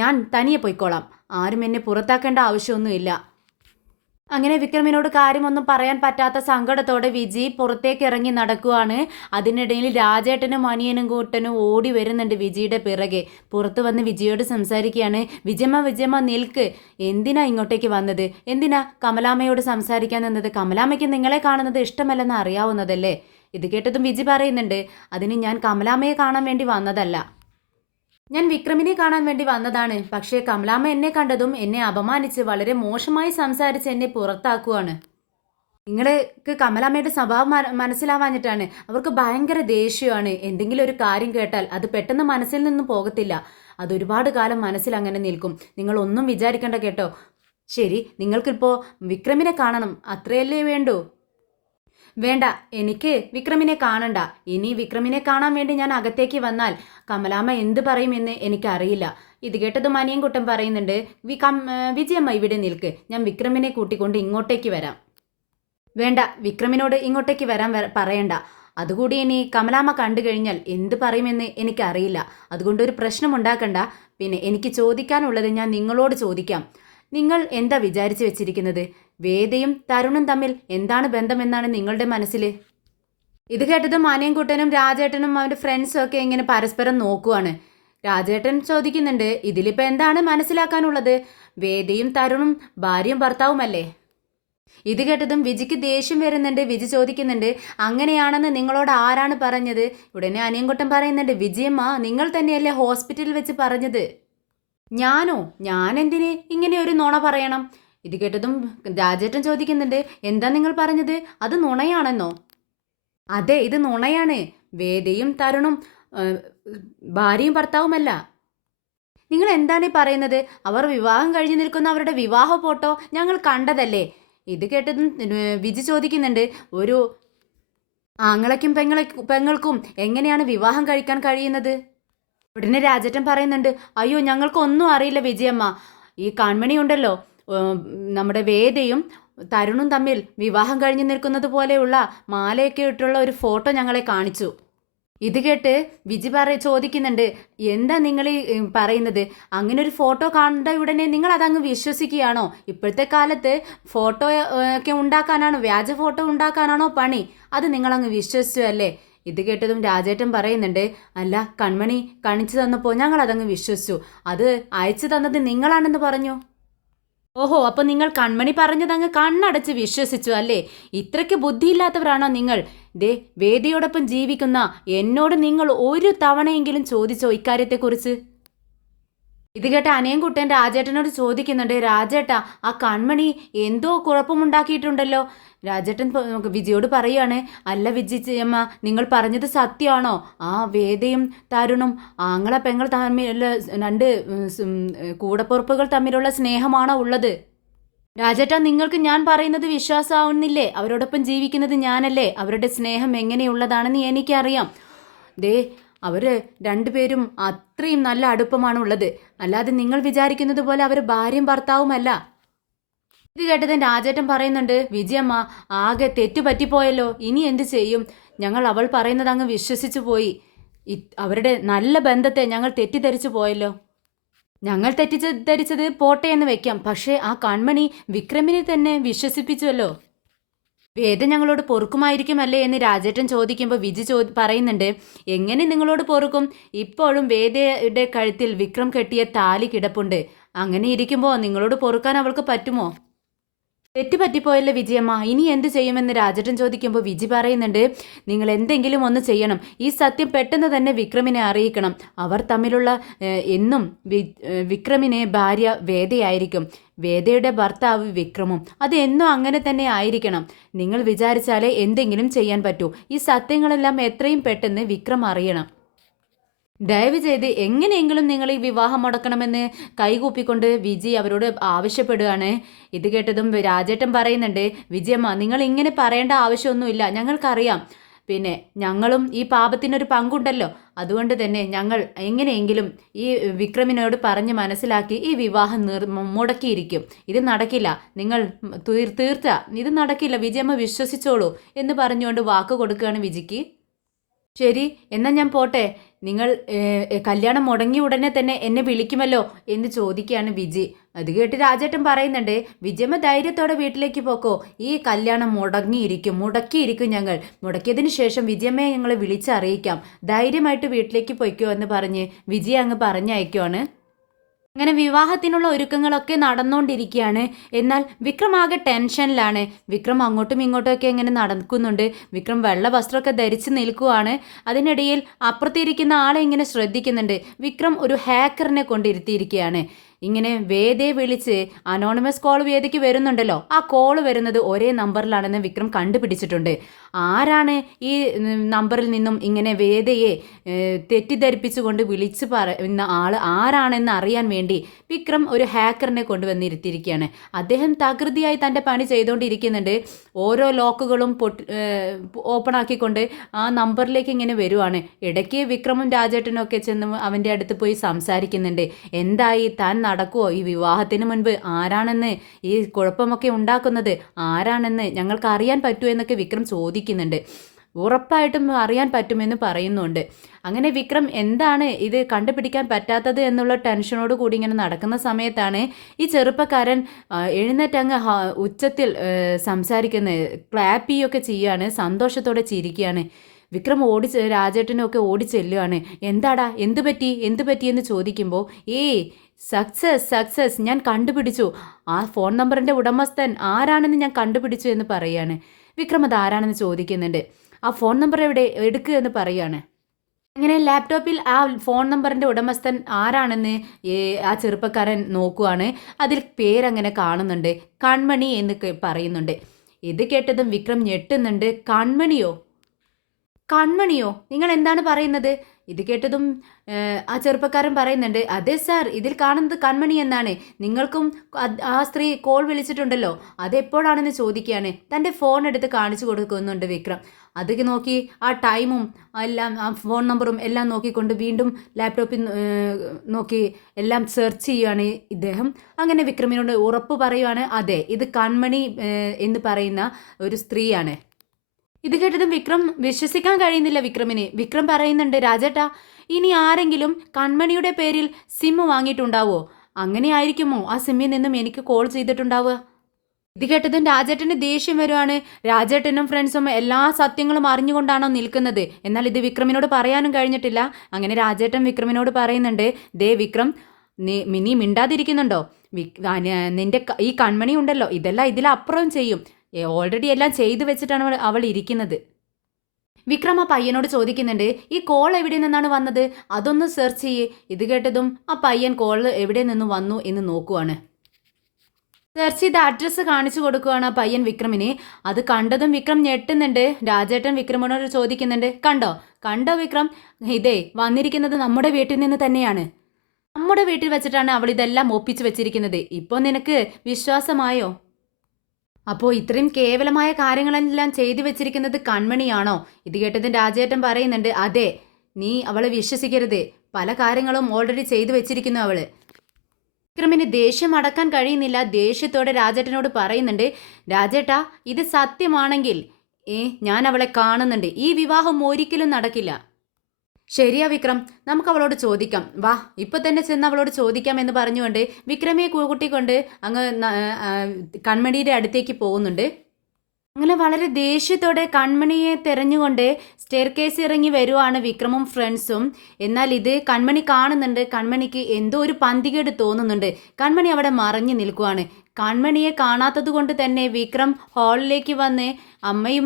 ഞാൻ തനിയെ പോയിക്കോളാം, ആരും എന്നെ പുറത്താക്കേണ്ട ആവശ്യമൊന്നുമില്ല. അങ്ങനെ വിക്രമിനോട് കാര്യമൊന്നും പറയാൻ പറ്റാത്ത സങ്കടത്തോടെ വിജി പുറത്തേക്ക് ഇറങ്ങി നടക്കുവാണ്. അതിനിടയിൽ രാജേട്ടനും അനിയനും കൂട്ടനും ഓടി വരുന്നുണ്ട് വിജിയുടെ പിറകെ. പുറത്ത് വന്ന് വിജിയോട് സംസാരിക്കുകയാണ്, വിജയമ്മ നിൽക്ക്, എന്തിനാ ഇങ്ങോട്ടേക്ക് വന്നത്? എന്തിനാ കമലാമ്മയോട് സംസാരിക്കാൻ നിന്നത്? കമലാമ്മയ്ക്ക് നിങ്ങളെ കാണുന്നത് ഇഷ്ടമല്ലെന്ന് അറിയാവുന്നതല്ലേ? ഇത് കേട്ടതും വിജി പറയുന്നുണ്ട്, അതിന് ഞാൻ കമലാമ്മയെ കാണാൻ വേണ്ടി വന്നതല്ല, ഞാൻ വിക്രമിനെ കാണാൻ വേണ്ടി വന്നതാണ്. പക്ഷേ കമലാമ്മ എന്നെ കണ്ടതും എന്നെ അപമാനിച്ച് വളരെ മോശമായി സംസാരിച്ച് എന്നെ പുറത്താക്കുവാണ്. നിങ്ങൾക്ക് കമലാമ്മയുടെ സ്വഭാവം മനസ്സിലാവാഞ്ഞിട്ടാണ്. അവർക്ക് ഭയങ്കര ദേഷ്യമാണ്. എന്തെങ്കിലും ഒരു കാര്യം കേട്ടാൽ അത് പെട്ടെന്ന് മനസ്സിൽ നിന്നും പോകത്തില്ല. അതൊരുപാട് കാലം മനസ്സിൽ അങ്ങനെ നിൽക്കും. നിങ്ങളൊന്നും വിചാരിക്കേണ്ട കേട്ടോ. ശരി, നിങ്ങൾക്കിപ്പോൾ വിക്രമിനെ കാണണം, അത്രയല്ലേ വേണ്ടൂ? വേണ്ട, എനിക്ക് വിക്രമിനെ കാണണ്ട. ഇനി വിക്രമിനെ കാണാൻ വേണ്ടി ഞാൻ അകത്തേക്ക് വന്നാൽ കമലാമ്മ എന്ത് പറയുമെന്ന് എനിക്കറിയില്ല. ഇത് കേട്ടതും അനിയൻകുട്ടൻ പറയുന്നുണ്ട്, വിജയമ്മ ഇവിടെ നിൽക്ക്, ഞാൻ വിക്രമിനെ കൂട്ടിക്കൊണ്ട് ഇങ്ങോട്ടേക്ക് വരാം. വേണ്ട, വിക്രമിനോട് ഇങ്ങോട്ടേക്ക് വരാൻ പറയണ്ട. അതുകൂടി ഇനി കമലാമ്മ കണ്ടു കഴിഞ്ഞാൽ എന്ത് പറയുമെന്ന് എനിക്കറിയില്ല. അതുകൊണ്ട് ഒരു പ്രശ്നം ഉണ്ടാക്കണ്ട. പിന്നെ എനിക്ക് ചോദിക്കാനുള്ളത് ഞാൻ നിങ്ങളോട് ചോദിക്കാം. നിങ്ങൾ എന്താ വിചാരിച്ചു വെച്ചിരിക്കുന്നത്? വേദയും തരുണും തമ്മിൽ എന്താണ് ബന്ധമെന്നാണ് നിങ്ങളുടെ മനസ്സിൽ? ഇത് കേട്ടതും അനിയൻകുട്ടനും രാജേട്ടനും അവൻ്റെ ഫ്രണ്ട്സും ഒക്കെ ഇങ്ങനെ പരസ്പരം നോക്കുവാണ്. രാജേട്ടൻ ചോദിക്കുന്നുണ്ട്, ഇതിലിപ്പോൾ എന്താണ് മനസ്സിലാക്കാനുള്ളത്? വേദയും തരുണും ഭാര്യയും ഭർത്താവുമല്ലേ? ഇത് കേട്ടതും വിജിക്ക് ദേഷ്യം വരുന്നുണ്ട്. വിജി ചോദിക്കുന്നുണ്ട്, അങ്ങനെയാണെന്ന് നിങ്ങളോട് ആരാണ് പറഞ്ഞത്? ഉടനെ അനിയൻകുട്ടൻ പറയുന്നുണ്ട്, വിജയമ്മ നിങ്ങൾ തന്നെയല്ലേ ഹോസ്പിറ്റലിൽ വെച്ച് പറഞ്ഞത്. ഞാനോ? ഞാനെന്തിന് ഇങ്ങനെ ഒരു നുണ പറയണം? ഇത് കേട്ടതും രാജേട്ടൻ ചോദിക്കുന്നുണ്ട്, എന്താ നിങ്ങൾ പറഞ്ഞത്? അത് നുണയാണെന്നോ? അതെ, ഇത് നുണയാണ്. വേദയും തരുണും ഭാര്യയും ഭർത്താവുമല്ല. നിങ്ങൾ എന്താണ് ഈ പറയുന്നത്? അവർ വിവാഹം കഴിഞ്ഞു നിൽക്കുന്ന അവരുടെ വിവാഹ ഫോട്ടോ ഞങ്ങൾ കണ്ടതല്ലേ? ഇത് കേട്ടതും വിജി ചോദിക്കുന്നുണ്ട്, ഒരു ആങ്ങളയ്ക്കും പെങ്ങൾക്കും എങ്ങനെയാണ് വിവാഹം കഴിക്കാൻ കഴിയുന്നത്? ഉടനെ രാജേട്ടൻ പറയുന്നുണ്ട്, അയ്യോ ഞങ്ങൾക്കൊന്നും അറിയില്ല വിജയമ്മ. ഈ കൺമണി ഉണ്ടല്ലോ, നമ്മുടെ വേദയും തരുണും തമ്മിൽ വിവാഹം കഴിഞ്ഞു നിൽക്കുന്നത് പോലെയുള്ള മാലയൊക്കെ ഇട്ടുള്ള ഒരു ഫോട്ടോ ഞങ്ങളെ കാണിച്ചു. ഇത് കേട്ട് വിജി ചോദിക്കുന്നുണ്ട്, എന്താ നിങ്ങൾ ഈ പറയുന്നത്? അങ്ങനെ ഒരു ഫോട്ടോ കണ്ട ഉടനെ നിങ്ങൾ അതങ്ങ് വിശ്വസിക്കുകയാണോ? ഇപ്പോഴത്തെ കാലത്ത് ഫോട്ടോ ഒക്കെ ഉണ്ടാക്കാനാണോ, വ്യാജ ഫോട്ടോ ഉണ്ടാക്കാനാണോ പണി? അത് നിങ്ങളങ്ങ് വിശ്വസിച്ചു അല്ലേ? ഇത് കേട്ടതും രാജേട്ടൻ പറയുന്നുണ്ട്, അല്ല കൺമണി കാണിച്ചു തന്നപ്പോൾ ഞങ്ങൾ അതങ്ങ് വിശ്വസിച്ചു. അത് അയച്ചു തന്നത് നിങ്ങളാണെന്ന് പറഞ്ഞു. ഓഹോ, അപ്പൊ നിങ്ങൾ കൺമണി പറഞ്ഞതങ്ങ് കണ്ണടച്ച് വിശ്വസിച്ചു അല്ലേ? ഇത്രയ്ക്ക് ബുദ്ധിയില്ലാത്തവരാണോ നിങ്ങൾ? ദേ, വേദിയോടൊപ്പം ജീവിക്കുന്ന എന്നോട് നിങ്ങൾ ഒരു തവണയെങ്കിലും ചോദിച്ചോ ഇക്കാര്യത്തെക്കുറിച്ച്? ഇത് കേട്ട അനയൻകുട്ടൻ രാജേട്ടനോട് ചോദിക്കുന്നുണ്ട്, രാജേട്ടാ ആ കൺമണി എന്തോ കുഴപ്പമുണ്ടാക്കിയിട്ടുണ്ടല്ലോ. രാജേട്ടൻ വിജയോട് പറയുകയാണ്, അല്ല വിജിയമ്മ, നിങ്ങൾ പറഞ്ഞത് സത്യമാണോ? ആ വേദയും തരുണും ആങ്ങള പെങ്ങൾ തമ്മിലുള്ള രണ്ട് കൂടപ്പുറപ്പുകൾ തമ്മിലുള്ള സ്നേഹമാണോ ഉള്ളത്? രാജേട്ടാ, നിങ്ങൾക്ക് ഞാൻ പറയുന്നത് വിശ്വാസമാവുന്നില്ലേ? അവരോടൊപ്പം ജീവിക്കുന്നത് ഞാനല്ലേ? അവരുടെ സ്നേഹം എങ്ങനെയുള്ളതാണെന്ന് എനിക്കറിയാം. ദേ, അവർ രണ്ടുപേരും അത്രയും നല്ല അടുപ്പമാണ് ഉള്ളത്. അല്ലാതെ നിങ്ങൾ വിചാരിക്കുന്നത് പോലെ അവർ ഭാര്യയും ഭർത്താവുമല്ല. ഇത് കേട്ടതിന് രാജേട്ടൻ പറയുന്നുണ്ട്, വിജയമ്മ ആകെ തെറ്റുപറ്റിപ്പോയല്ലോ, ഇനി എന്ത് ചെയ്യും? ഞങ്ങൾ അവൾ പറയുന്നത് അങ്ങ് വിശ്വസിച്ചു പോയി. അവരുടെ നല്ല ബന്ധത്തെ ഞങ്ങൾ തെറ്റിദ്ധരിച്ചു പോയല്ലോ. ഞങ്ങൾ തെറ്റിദ്ധരിച്ചത് പോട്ടെ എന്ന് വെക്കാം, പക്ഷേ ആ കൺമണി വിക്രമിനെ തന്നെ വിശ്വസിപ്പിച്ചുവല്ലോ. വേദ ഞങ്ങളോട് പൊറുക്കുമായിരിക്കുമല്ലേ എന്ന് രാജേട്ടൻ ചോദിക്കുമ്പോൾ വിജി പറയുന്നുണ്ട്, എങ്ങനെ നിങ്ങളോട് പൊറുക്കും? ഇപ്പോഴും വേദയുടെ കഴുത്തിൽ വിക്രം കെട്ടിയ താലി കിടപ്പുണ്ട്. അങ്ങനെ ഇരിക്കുമ്പോൾ നിങ്ങളോട് പൊറുക്കാൻ അവൾക്ക് പറ്റുമോ? തെറ്റുപറ്റിപ്പോയല്ലേ വിജയമ്മ, ഇനി എന്ത് ചെയ്യുമെന്ന് രാജേട്ടൻ ചോദിക്കുമ്പോൾ വിജി പറയുന്നുണ്ട്, നിങ്ങൾ എന്തെങ്കിലും ഒന്ന് ചെയ്യണം. ഈ സത്യം പെട്ടെന്ന് തന്നെ വിക്രമിനെ അറിയിക്കണം. അവർ തമ്മിലുള്ള എന്നും വിക്രമിനെ ഭാര്യ വേദയായിരിക്കും, വേദയുടെ ഭർത്താവ് വിക്രമും. അത് എന്നും അങ്ങനെ തന്നെ ആയിരിക്കണം. നിങ്ങൾ വിചാരിച്ചാലേ എന്തെങ്കിലും ചെയ്യാൻ പറ്റൂ. ഈ സത്യങ്ങളെല്ലാം എത്രയും പെട്ടെന്ന് വിക്രം അറിയണം. ദയവ് ചെയ്ത് എങ്ങനെയെങ്കിലും നിങ്ങൾ ഈ വിവാഹം മുടക്കണമെന്ന് കൈകൂപ്പിക്കൊണ്ട് വിജി അവരോട് ആവശ്യപ്പെടുകയാണ്. ഇത് കേട്ടതും രാജേട്ടൻ പറയുന്നുണ്ട്, വിജയമ്മ നിങ്ങൾ ഇങ്ങനെ പറയേണ്ട ആവശ്യമൊന്നുമില്ല, ഞങ്ങൾക്കറിയാം. പിന്നെ ഞങ്ങളും ഈ പാപത്തിനൊരു പങ്കുണ്ടല്ലോ, അതുകൊണ്ട് തന്നെ ഞങ്ങൾ എങ്ങനെയെങ്കിലും ഈ വിക്രമിനോട് പറഞ്ഞ് മനസ്സിലാക്കി ഈ വിവാഹം മുടക്കിയിരിക്കും. ഇത് നടക്കില്ല, നിങ്ങൾ തീർച്ച ഇത് നടക്കില്ല, വിജയമ്മ വിശ്വസിച്ചോളൂ എന്ന് പറഞ്ഞുകൊണ്ട് വാക്ക് കൊടുക്കുകയാണ് വിജിക്ക്. ശരി, എന്നാൽ ഞാൻ പോട്ടെ. നിങ്ങൾ കല്യാണം മുടങ്ങിയ ഉടനെ തന്നെ എന്നെ വിളിക്കുമല്ലോ എന്ന് ചോദിക്കുകയാണ് വിജി. അത് കേട്ട് രാജേട്ടൻ പറയുന്നുണ്ട്, വിജയമ്മ ധൈര്യത്തോടെ വീട്ടിലേക്ക് പോക്കോ. ഈ കല്യാണം മുടക്കിയിരിക്കും ഞങ്ങൾ. മുടക്കിയതിന് ശേഷം വിജയമ്മയെ ഞങ്ങൾ വിളിച്ചറിയിക്കാം. ധൈര്യമായിട്ട് വീട്ടിലേക്ക് പൊയ്ക്കോ എന്ന് പറഞ്ഞ് വിജയ അങ്ങ് പറഞ്ഞയക്കുവാണ്. അങ്ങനെ വിവാഹത്തിനുള്ള ഒരുക്കങ്ങളൊക്കെ നടന്നുകൊണ്ടിരിക്കുകയാണ്. എന്നാൽ വിക്രം ആകെ ടെൻഷനിലാണ്. വിക്രം അങ്ങോട്ടും ഇങ്ങോട്ടുമൊക്കെ ഇങ്ങനെ നടക്കുന്നുണ്ട്. വിക്രം വെള്ള വസ്ത്രമൊക്കെ ധരിച്ച് നിൽക്കുവാണ്. അതിനിടയിൽ അപ്പുറത്തിരിക്കുന്ന ആളെ ഇങ്ങനെ ശ്രദ്ധിക്കുന്നുണ്ട്. വിക്രം ഒരു ഹാക്കറിനെ കൊണ്ടിരുത്തിയിരിക്കുകയാണ്. ഇങ്ങനെ വേദയെ വിളിച്ച് അനോണിമസ് കോൾ വേദയ്ക്ക് വരുന്നുണ്ടല്ലോ, ആ കോള് വരുന്നത് ഒരേ നമ്പറിലാണെന്ന് വിക്രം കണ്ടുപിടിച്ചിട്ടുണ്ട്. ആരാണ് ഈ നമ്പറിൽ നിന്നും ഇങ്ങനെ വേദയെ തെറ്റിദ്ധരിപ്പിച്ചുകൊണ്ട് വിളിച്ച് പറയുന്ന ആൾ ആരാണെന്ന് അറിയാൻ വേണ്ടി വിക്രം ഒരു ഹാക്കറിനെ കൊണ്ടുവന്നിരുത്തിയിരിക്കുകയാണ്. അദ്ദേഹം തകൃതിയായി തൻ്റെ പണി ചെയ്തുകൊണ്ടിരിക്കുന്നുണ്ട്. ഓരോ ലോക്കുകളും ഓപ്പൺ ആക്കിക്കൊണ്ട് ആ നമ്പറിലേക്ക് ഇങ്ങനെ വരുവാണ്. ഇടയ്ക്ക് വിക്രമും രാജേട്ടനും ഒക്കെ ചെന്ന് അവൻ്റെ അടുത്ത് പോയി സംസാരിക്കുന്നുണ്ട്. എന്തായി, താൻ നടക്കുമോ? ഈ വിവാഹത്തിന് മുൻപ് ആരാണെന്ന്, ഈ കുഴപ്പമൊക്കെ ഉണ്ടാക്കുന്നത് ആരാണെന്ന് ഞങ്ങൾക്ക് അറിയാൻ പറ്റുമോ എന്നൊക്കെ വിക്രം ചോദിക്കുന്നുണ്ട്. ഉറപ്പായിട്ടും അറിയാൻ പറ്റുമെന്ന് പറയുന്നുണ്ട്. അങ്ങനെ വിക്രം എന്താണ് ഇത് കണ്ടുപിടിക്കാൻ പറ്റാത്തത് എന്നുള്ള ടെൻഷനോട് കൂടി ഇങ്ങനെ നടക്കുന്ന സമയത്താണ് ഈ ചെറുപ്പക്കാരൻ എഴുന്നേറ്റങ്ങ് ഉച്ചത്തിൽ സംസാരിക്കുന്നത്, ക്ലാപ്പ് ചെയ്യുകയൊക്കെ ചെയ്യുകയാണ്, സന്തോഷത്തോടെ ചിരിക്കുകയാണ്. വിക്രം രാജേട്ടനും ഒക്കെ ഓടിച്ചെല്ലുകയാണ്. എന്താടാ, എന്ത് പറ്റി എന്ന് ചോദിക്കുമ്പോൾ, സക്സസ് ഞാൻ കണ്ടുപിടിച്ചു, ആ ഫോൺ നമ്പറിൻ്റെ ഉടമസ്ഥൻ ആരാണെന്ന് ഞാൻ കണ്ടുപിടിച്ചു എന്ന് പറയാണ്. വിക്രം അത് ആരാണെന്ന് ചോദിക്കുന്നുണ്ട്. ആ ഫോൺ നമ്പർ എവിടെ, എടുക്കുക എന്ന് പറയാണ്. അങ്ങനെ ലാപ്ടോപ്പിൽ ആ ഫോൺ നമ്പറിൻ്റെ ഉടമസ്ഥൻ ആരാണെന്ന് ആ ചെറുപ്പക്കാരൻ നോക്കുവാണ്. അതിൽ പേരങ്ങനെ കാണുന്നുണ്ട്, കൺമണി എന്ന് പറയുന്നുണ്ട്. ഇത് കേട്ടതും വിക്രം ഞെട്ടുന്നുണ്ട്. കൺമണിയോ? നിങ്ങൾ എന്താണ് പറയുന്നത്? ഇത് കേട്ടതും ആ ചെറുപ്പക്കാരൻ പറയുന്നുണ്ട്, അതെ സാർ, ഇതിൽ കാണുന്നത് കൺമണി എന്നാണ്. നിങ്ങൾക്കും ആ സ്ത്രീ കോൾ വിളിച്ചിട്ടുണ്ടല്ലോ, അതെപ്പോഴാണെന്ന് ചോദിക്കുകയാണ്. തൻ്റെ ഫോൺ എടുത്ത് കാണിച്ചു കൊടുക്കുന്നുണ്ട് വിക്രം. അത് നോക്കി ആ ടൈമും എല്ലാം ആ ഫോൺ നമ്പറും എല്ലാം നോക്കിക്കൊണ്ട് വീണ്ടും ലാപ്ടോപ്പിൽ നോക്കി എല്ലാം സെർച്ച് ചെയ്യുകയാണ് ഇദ്ദേഹം. അങ്ങനെ വിക്രമിനോട് ഉറപ്പ് പറയുവാണ്, അതെ, ഇത് കൺമണി എന്ന് പറയുന്ന ഒരു സ്ത്രീയാണ്. ഇത് കേട്ടതും വിക്രം വിശ്വസിക്കാൻ കഴിയുന്നില്ല വിക്രമിന്. വിക്രം പറയുന്നുണ്ട്, രാജേട്ടാ, ഇനി ആരെങ്കിലും കൺമണിയുടെ പേരിൽ സിം വാങ്ങിയിട്ടുണ്ടാവോ? അങ്ങനെ ആയിരിക്കുമോ ആ സിമ്മിൽ നിന്നും എനിക്ക് കോൾ ചെയ്തിട്ടുണ്ടാവുക? ഇത് കേട്ടതും രാജേട്ടന് ദേഷ്യം വരുവാണ്. രാജേട്ടനും ഫ്രണ്ട്സും എല്ലാ സത്യങ്ങളും അറിഞ്ഞുകൊണ്ടാണോ നിൽക്കുന്നത്? എന്നാൽ ഇത് വിക്രമിനോട് പറയാനും കഴിഞ്ഞിട്ടില്ല. അങ്ങനെ രാജേട്ടൻ വിക്രമിനോട് പറയുന്നുണ്ട്, ദേ വിക്രം, നീ മിണ്ടാതിരിക്കുന്നുണ്ടോ? നിന്റെ ഈ കൺമണി ഉണ്ടല്ലോ, ഇതെല്ലാം ഇതിലപ്പുറം ചെയ്യും. ഓൾറെഡി എല്ലാം ചെയ്തു വെച്ചിട്ടാണ് അവൾ ഇരിക്കുന്നത്. വിക്രം ആ പയ്യനോട് ചോദിക്കുന്നുണ്ട്, ഈ കോൾ എവിടെ നിന്നാണ് വന്നത്? അതൊന്ന് സെർച്ച് ചെയ്യേ. ഇത് കേട്ടതും ആ പയ്യൻ കോൾ എവിടെ നിന്ന് വന്നു എന്ന് നോക്കുവാണ്. സെർച്ച് ചെയ്ത അഡ്രസ്സ് കാണിച്ചു കൊടുക്കുവാണ് ആ പയ്യൻ വിക്രമിന്. അത് കണ്ടതും വിക്രം ഞെട്ടുന്നുണ്ട്. രാജേട്ടൻ വിക്രമിനോട് ചോദിക്കുന്നുണ്ട്, കണ്ടോ കണ്ടോ വിക്രം, ഇതേ വന്നിരിക്കുന്നത് നമ്മുടെ വീട്ടിൽ നിന്ന് തന്നെയാണ്. നമ്മുടെ വീട്ടിൽ വെച്ചിട്ടാണ് അവൾ ഇതെല്ലാം ഒപ്പിച്ചു വെച്ചിരിക്കുന്നത്. ഇപ്പോൾ നിനക്ക് വിശ്വാസമായോ? അപ്പോൾ ഇത്രയും കേവലമായ കാര്യങ്ങളെല്ലാം ചെയ്തു വെച്ചിരിക്കുന്നത് കൺമണിയാണോ? ഇത് കേട്ടതിന് രാജേട്ടൻ പറയുന്നുണ്ട്, അതെ, നീ അവളെ വിശ്വസിക്കരുത്. പല കാര്യങ്ങളും ഓൾറെഡി ചെയ്തു വെച്ചിരിക്കുന്നു അവള്. വിക്രമിന് ദേഷ്യം അടക്കാൻ കഴിയുന്നില്ല. ദേഷ്യത്തോടെ രാജേട്ടനോട് പറയുന്നുണ്ട്, രാജേട്ടാ, ഇത് സത്യമാണെങ്കിൽ ഞാൻ അവളെ കാണുന്നുണ്ട്. ഈ വിവാഹം ഒരിക്കലും നടക്കില്ല. ശരിയാ വിക്രം, നമുക്ക് അവളോട് ചോദിക്കാം. വാ, ഇപ്പൊ തന്നെ ചെന്ന് അവളോട് ചോദിക്കാം എന്ന് പറഞ്ഞുകൊണ്ട് വിക്രമിയെ കൂട്ടിക്കൊണ്ട് അങ്ങ് കൺമണിയുടെ അടുത്തേക്ക് പോകുന്നുണ്ട്. അങ്ങനെ വളരെ ദേഷ്യത്തോടെ കൺമണിയെ തെരഞ്ഞുകൊണ്ട് സ്റ്റെയർകേസ് ഇറങ്ങി വരുവാണ് വിക്രമും ഫ്രണ്ട്സും. എന്നാൽ ഇത് കൺമണി കാണുന്നുണ്ട്. കൺമണിക്ക് എന്തോ ഒരു പന്തികേട് തോന്നുന്നുണ്ട്. കൺമണി അവിടെ മറഞ്ഞു നിൽക്കുവാണ്. കൺമണിയെ കാണാത്തത് കൊണ്ട് തന്നെ വിക്രം ഹാളിലേക്ക് വന്ന് അമ്മയും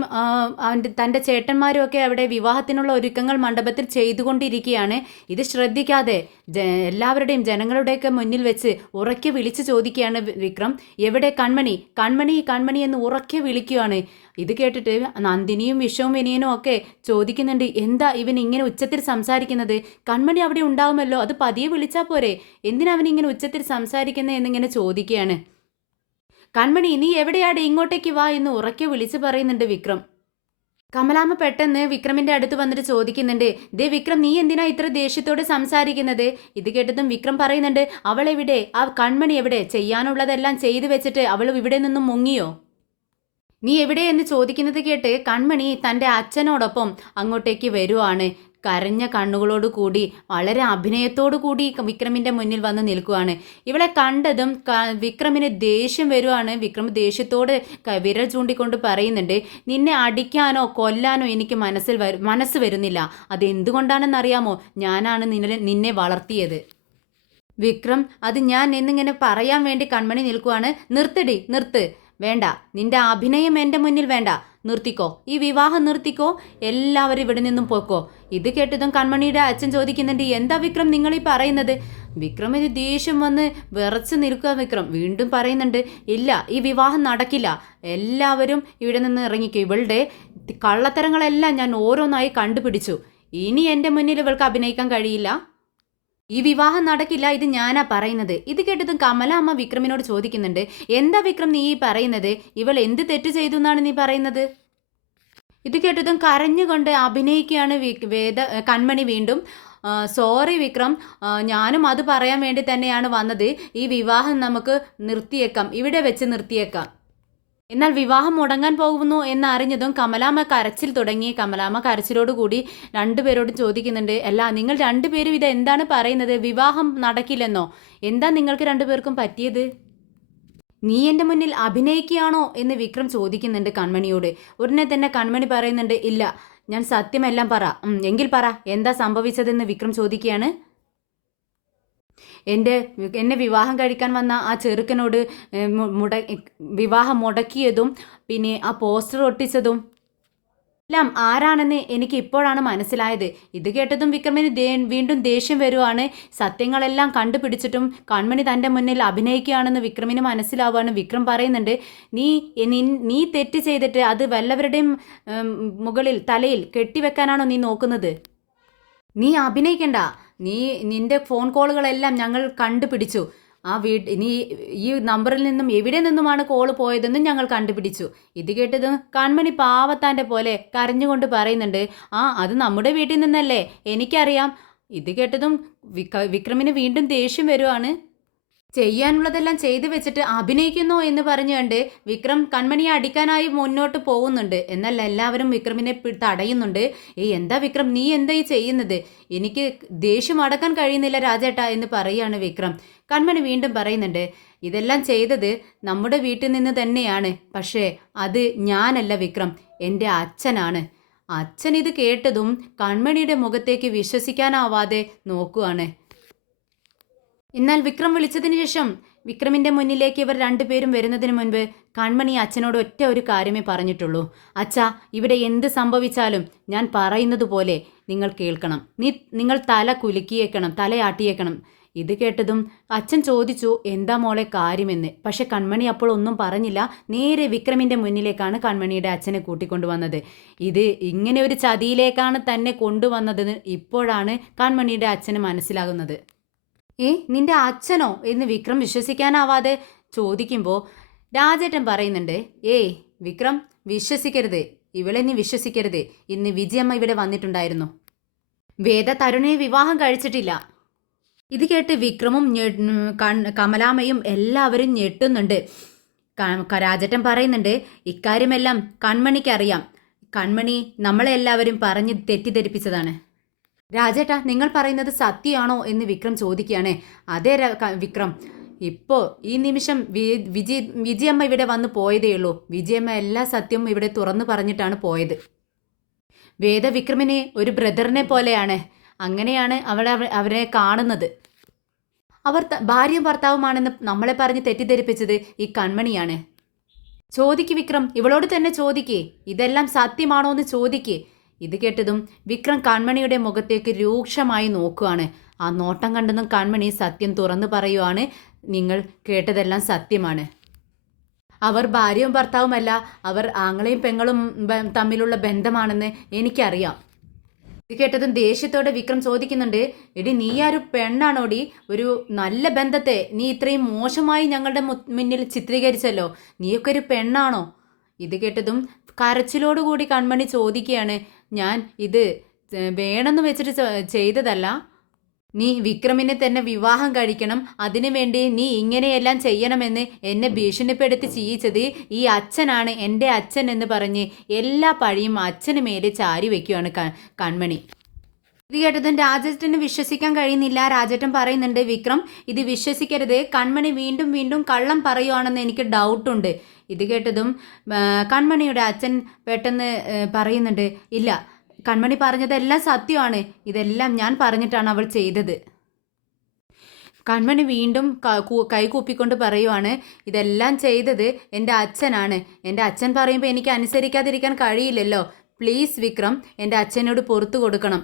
തൻ്റെ ചേട്ടന്മാരും ഒക്കെ അവിടെ വിവാഹത്തിനുള്ള ഒരുക്കങ്ങൾ മണ്ഡപത്തിൽ ചെയ്തുകൊണ്ടിരിക്കുകയാണ്. ഇത് ശ്രദ്ധിക്കാതെ എല്ലാവരുടെയും ജനങ്ങളുടെയൊക്കെ മുന്നിൽ വെച്ച് ഉറക്കെ വിളിച്ചു ചോദിക്കുകയാണ് വിക്രം, എവിടെ കൺമണി, കൺമണി, കൺമണി എന്ന് ഉറക്കെ വിളിക്കുകയാണ്. ഇത് കേട്ടിട്ട് നന്ദിനിയും വിഷവും വിനയനും ഒക്കെ ചോദിക്കുന്നുണ്ട്, എന്താ ഇവൻ ഇങ്ങനെ ഉച്ചത്തിൽ സംസാരിക്കുന്നത്? കൺമണി അവിടെ ഉണ്ടാവുമല്ലോ, അത് പതിയെ വിളിച്ചാൽ പോരെ, എന്തിനാ അവൻ ഇങ്ങനെ ഉച്ചത്തിൽ സംസാരിക്കുന്നത് എന്നിങ്ങനെ ചോദിക്കുകയാണ്. കൺമണി, നീ എവിടെയാടെ, ഇങ്ങോട്ടേക്ക് വാ എന്ന് ഉറക്കെ വിളിച്ചു പറയുന്നുണ്ട് വിക്രം. കമലാമ്മ പെട്ടെന്ന് വിക്രമിന്റെ അടുത്ത് വന്നിട്ട് ചോദിക്കുന്നുണ്ട്, ദേ വിക്രം, നീ എന്തിനാ ഇത്ര ദേഷ്യത്തോടെ സംസാരിക്കുന്നത്? ഇത് കേട്ടതും വിക്രം പറയുന്നുണ്ട്, അവൾ എവിടെ, ആ കൺമണി എവിടെ? ചെയ്യാനുള്ളതെല്ലാം ചെയ്തു വെച്ചിട്ട് അവൾ ഇവിടെ നിന്നും മുങ്ങിയോ? നീ എവിടെ എന്ന് ചോദിക്കുന്നത് കേട്ട് കൺമണി തൻ്റെ അച്ഛനോടൊപ്പം അങ്ങോട്ടേക്ക് വരുവാണ്. കരഞ്ഞ കണ്ണുകളോട് കൂടി വളരെ അഭിനയത്തോടു കൂടി വിക്രമിൻ്റെ മുന്നിൽ വന്ന് നിൽക്കുവാണ്. ഇവളെ കണ്ടതും വിക്രമിന് ദേഷ്യം വരുവാണ്. വിക്രം ദേഷ്യത്തോട് വിരൽ ചൂണ്ടിക്കൊണ്ട് പറയുന്നുണ്ട്, നിന്നെ അടിക്കാനോ കൊല്ലാനോ എനിക്ക് മനസ്സ് വരുന്നില്ല. അതെന്തുകൊണ്ടാണെന്നറിയാമോ? ഞാനാണ് നിന്നെ വളർത്തിയത്. വിക്രം, അത് ഞാൻ എന്നിങ്ങനെ പറയാൻ വേണ്ടി കൺമണി നിൽക്കുവാണ്. നിർത്തടി, നിർത്ത്, വേണ്ട, നിന്റെ അഭിനയം എൻ്റെ മുന്നിൽ വേണ്ട, നിർത്തിക്കോ, ഈ വിവാഹം നിർത്തിക്കോ, എല്ലാവരും ഇവിടെ നിന്നും പോക്കോ. ഇത് കേട്ടതും കൺമണിയുടെ അച്ഛൻ ചോദിക്കുന്നുണ്ട്, എന്താ വിക്രം നിങ്ങളീ പറയുന്നത്? വിക്രമിന് ദേഷ്യം വന്ന് വിറച്ച് നിൽക്കുക. വിക്രം വീണ്ടും പറയുന്നുണ്ട്, ഇല്ല, ഈ വിവാഹം നടക്കില്ല, എല്ലാവരും ഇവിടെ നിന്ന് ഇറങ്ങിക്കോ. ഇവളുടെ കള്ളത്തരങ്ങളെല്ലാം ഞാൻ ഓരോന്നായി കണ്ടുപിടിച്ചു. ഇനി എൻ്റെ മുന്നിൽ ഇവൾക്ക് അഭിനയിക്കാൻ കഴിയില്ല. ഈ വിവാഹം നടക്കില്ല, ഇത് ഞാനാ പറയുന്നത്. ഇത് കേട്ടതും കമല അമ്മ വിക്രമിനോട് ചോദിക്കുന്നുണ്ട്, എന്താ വിക്രം നീ ഈ പറയുന്നത്? ഇവൾ എന്ത് തെറ്റ് ചെയ്തു എന്നാണ് നീ പറയുന്നത്? ഇത് കേട്ടതും കരഞ്ഞുകൊണ്ട് അഭിനയിക്കുകയാണ് കൺമണി വീണ്ടും. സോറി വിക്രം, ഞാനും അത് പറയാൻ വേണ്ടി തന്നെയാണ് വന്നത്. ഈ വിവാഹം നമുക്ക് നിർത്തിയേക്കാം, ഇവിടെ വെച്ച് നിർത്തിയേക്കാം. എന്നാൽ വിവാഹം മുടങ്ങാൻ പോകുന്നു എന്നറിഞ്ഞതും കമലാമ്മ കരച്ചിൽ തുടങ്ങി. കമലാമ്മ കരച്ചിലോടുകൂടി രണ്ടുപേരോടും ചോദിക്കുന്നുണ്ട്, അല്ല, നിങ്ങൾ രണ്ടുപേരും ഇത് എന്താണ് പറയുന്നത്? വിവാഹം നടക്കില്ലെന്നോ? എന്താ നിങ്ങൾക്ക് രണ്ടുപേർക്കും പറ്റിയത്? നീ എൻ്റെ മുന്നിൽ അഭിനയിക്കുകയാണോ എന്ന് വിക്രം ചോദിക്കുന്നുണ്ട് കൺമണിയോട്. ഉടനെ തന്നെ കൺമണി പറയുന്നുണ്ട്, ഇല്ല, ഞാൻ സത്യമെല്ലാം പറ. എങ്കിൽ പറ, എന്താ സംഭവിച്ചതെന്ന് വിക്രം ചോദിക്കുകയാണ്. എന്നെ വിവാഹം കഴിക്കാൻ വന്ന ആ ചെറുക്കനോട് വിവാഹം മുടക്കിയതും പിന്നെ ആ പോസ്റ്റർ ഒട്ടിച്ചതും എല്ലാം ആരാണെന്ന് എനിക്ക് ഇപ്പോഴാണ് മനസ്സിലായത്. ഇത് കേട്ടതും വിക്രമിന് വീണ്ടും ദേഷ്യം വരുവാണ്. സത്യങ്ങളെല്ലാം കണ്ടുപിടിച്ചിട്ടും കൺമണി തൻ്റെ മുന്നിൽ അഭിനയിക്കുകയാണെന്ന് വിക്രമിന് മനസ്സിലാവുകയാണ്. വിക്രം പറയുന്നുണ്ട്, നീ തെറ്റ് ചെയ്തിട്ട് അത് വല്ലവരുടെയും മുകളിൽ തലയിൽ കെട്ടിവെക്കാനാണോ നീ നോക്കുന്നത്? നീ അഭിനയിക്കണ്ട. നീ നിന്റെ ഫോൺ കോളുകളെല്ലാം ഞങ്ങൾ കണ്ടുപിടിച്ചു. നീ ഈ നമ്പറിൽ നിന്നും എവിടെ നിന്നുമാണ് കോള് പോയതെന്നും ഞങ്ങൾ കണ്ടുപിടിച്ചു. ഇത് കേട്ടതും കൺമണി പാവത്താൻ്റെ പോലെ കരഞ്ഞുകൊണ്ട് പറയുന്നുണ്ട്, അത് നമ്മുടെ വീട്ടിൽ നിന്നല്ലേ, എനിക്കറിയാം. ഇത് കേട്ടതും വിക്രമിന് വീണ്ടും ദേഷ്യം വരുവാണ്. ചെയ്യാനുള്ളതെല്ലാം ചെയ്തു വെച്ചിട്ട് അഭിനയിക്കുന്നു എന്ന് പറഞ്ഞുകൊണ്ട് വിക്രം കൺമണിയെ അടിക്കാനായി മുന്നോട്ട് പോകുന്നുണ്ട്. എന്നാൽ എല്ലാവരും വിക്രമിനെ തടയുന്നുണ്ട്. എന്താ വിക്രം, നീ എന്താ ഈ ചെയ്യുന്നത്? എനിക്ക് ദേഷ്യം അടക്കാൻ കഴിയുന്നില്ല രാജേട്ടാ എന്ന് പറയാണ് വിക്രം. കൺമണി വീണ്ടും പറയുന്നുണ്ട്, ഇതെല്ലാം ചെയ്തത് നമ്മുടെ വീട്ടിൽ നിന്ന് തന്നെയാണ്. പക്ഷേ അത് ഞാനല്ല വിക്രം, എൻ്റെ അച്ഛനാണ്. അച്ഛൻ ഇത് കേട്ടതും കൺമണിയുടെ മുഖത്തേക്ക് വിശ്വസിക്കാനാവാതെ നോക്കുവാണ്. എന്നാൽ വിക്രം വിളിച്ചതിന് ശേഷം വിക്രമിൻ്റെ മുന്നിലേക്ക് ഇവർ രണ്ടുപേരും വരുന്നതിന് മുൻപ് കൺമണി അച്ഛനോട് ഒറ്റ ഒരു കാര്യമേ പറഞ്ഞിട്ടുള്ളൂ. അച്ഛാ, ഇവിടെ എന്ത് സംഭവിച്ചാലും ഞാൻ പറയുന്നത് പോലെ നിങ്ങൾ കേൾക്കണം. നിങ്ങൾ തല കുലുക്കിയേക്കണം, തലയാട്ടിയേക്കണം. ഇത് കേട്ടതും അച്ഛൻ ചോദിച്ചു, എന്താ മോളെ കാര്യമെന്ന്. പക്ഷെ കൺമണി അപ്പോൾ ഒന്നും പറഞ്ഞില്ല. നേരെ വിക്രമിൻ്റെ മുന്നിലേക്കാണ് കൺമണിയുടെ അച്ഛനെ കൂട്ടിക്കൊണ്ടുവന്നത്. ഇത് ഇങ്ങനെ ഒരു ചതിയിലേക്കാണ് തന്നെ കൊണ്ടുവന്നതെന്ന് ഇപ്പോഴാണ് കൺമണിയുടെ അച്ഛന് മനസ്സിലാകുന്നത്. നിന്റെ അച്ഛനോ എന്ന് വിക്രം വിശ്വസിക്കാനാവാതെ ചോദിക്കുമ്പോൾ രാജേട്ടൻ പറയുന്നുണ്ട്, വിക്രം വിശ്വസിക്കരുത്, ഇവളെ നീ വിശ്വസിക്കരുത്. ഇന്ന് വിജയമ്മ ഇവിടെ വന്നിട്ടുണ്ടായിരുന്നു. വേദ തരുണിനെ വിവാഹം കഴിച്ചിട്ടില്ല. ഇത് കേട്ട് വിക്രമും കമലാമ്മയും എല്ലാവരും ഞെട്ടുന്നുണ്ട്. രാജേട്ടൻ പറയുന്നുണ്ട്, ഇക്കാര്യമെല്ലാം കൺമണിക്കറിയാം. കൺമണി നമ്മളെല്ലാവരും പറഞ്ഞ് തെറ്റിദ്ധരിപ്പിച്ചതാണ്. രാജേട്ടാ, നിങ്ങൾ പറയുന്നത് സത്യമാണോ എന്ന് വിക്രം ചോദിക്കുകയാണ്. അതേ വിക്രം, ഇപ്പോൾ ഈ നിമിഷം വിജയമ്മ ഇവിടെ വന്ന് പോയതേ ഉള്ളൂ. വിജയമ്മ എല്ലാ സത്യവും ഇവിടെ തുറന്നു പറഞ്ഞിട്ടാണ് പോയത്. വേദ വിക്രമിനെ ഒരു ബ്രദറിനെ പോലെയാണ്. അങ്ങനെയാണ് അവരെ കാണുന്നത്. അവർ ഭാര്യയും ഭർത്താവുമാണെന്ന് നമ്മളെ പറഞ്ഞ് തെറ്റിദ്ധരിപ്പിച്ചത് ഈ കൺമണിയാണ്. ചോദിക്ക് വിക്രം, ഇവളോട് തന്നെ ചോദിക്കേ, ഇതെല്ലാം സത്യമാണോ എന്ന് ചോദിക്കേ. ഇത് കേട്ടതും വിക്രം കൺമണിയുടെ മുഖത്തേക്ക് രൂക്ഷമായി നോക്കുകയാണ്. ആ നോട്ടം കണ്ടതും കൺമണി സത്യം തുറന്നു പറയുവാണ്, നിങ്ങൾ കേട്ടതെല്ലാം സത്യമാണ്. അവർ ഭാര്യയും ഭർത്താവുമല്ല, അവർ ആങ്ങളെയും പെങ്ങളും തമ്മിലുള്ള ബന്ധമാണെന്ന് എനിക്കറിയാം. ഇത് കേട്ടതും ദേഷ്യത്തോടെ വിക്രം ചോദിക്കുന്നുണ്ട്, എടി നീ ആരു പെണ്ണാണോടി? ഒരു നല്ല ബന്ധത്തെ നീ ഇത്രയും മോശമായി ഞങ്ങളുടെ മുന്നിൽ ചിത്രീകരിച്ചല്ലോ. നീയൊക്കെ ഒരു പെണ്ണാണോ? ഇത് കേട്ടതും കരച്ചിലോടുകൂടി കൺമണി ചോദിക്കുകയാണ്, ഞാൻ ഇത് വേണമെന്ന് വെച്ചിട്ട് ചെയ്തതല്ല. നീ വിക്രമിനെ തന്നെ വിവാഹം കഴിക്കണം, അതിനുവേണ്ടി നീ ഇങ്ങനെയെല്ലാം ചെയ്യണമെന്ന് എന്നെ ഭീഷണിപ്പെടുത്തി ചെയ്യിച്ചത് ഈ അച്ഛനാണ്, എൻ്റെ അച്ഛൻ എന്ന് പറഞ്ഞ് എല്ലാ പഴിയും അച്ഛന് മേലെ ചാരി വയ്ക്കുകയാണ് കൺമണി. ഇത് കേട്ടതും രാജേട്ടന് വിശ്വസിക്കാൻ കഴിയുന്നില്ല. രാജേട്ടൻ പറയുന്നുണ്ട്, വിക്രം ഇത് വിശ്വസിക്കരുത്, കൺമണി വീണ്ടും വീണ്ടും കള്ളം പറയുവാണെന്ന് എനിക്ക് ഡൗട്ടുണ്ട്. ഇത് കേട്ടതും കൺമണിയുടെ അച്ഛൻ പെട്ടെന്ന് പറയുന്നുണ്ട്, ഇല്ല, കൺമണി പറഞ്ഞതെല്ലാം സത്യമാണ്, ഇതെല്ലാം ഞാൻ പറഞ്ഞിട്ടാണ് അവൾ ചെയ്തത്. കൺമണി വീണ്ടും കൈകൂപ്പിക്കൊണ്ട് പറയുവാണ്, ഇതെല്ലാം ചെയ്തത് എൻ്റെ അച്ഛനാണ്. എൻ്റെ അച്ഛൻ പറയുമ്പോൾ എനിക്ക് അനുസരിക്കാതിരിക്കാൻ കഴിയില്ലല്ലോ. പ്ലീസ് വിക്രം, എൻ്റെ അച്ഛനോട് പുറത്തു കൊടുക്കണം.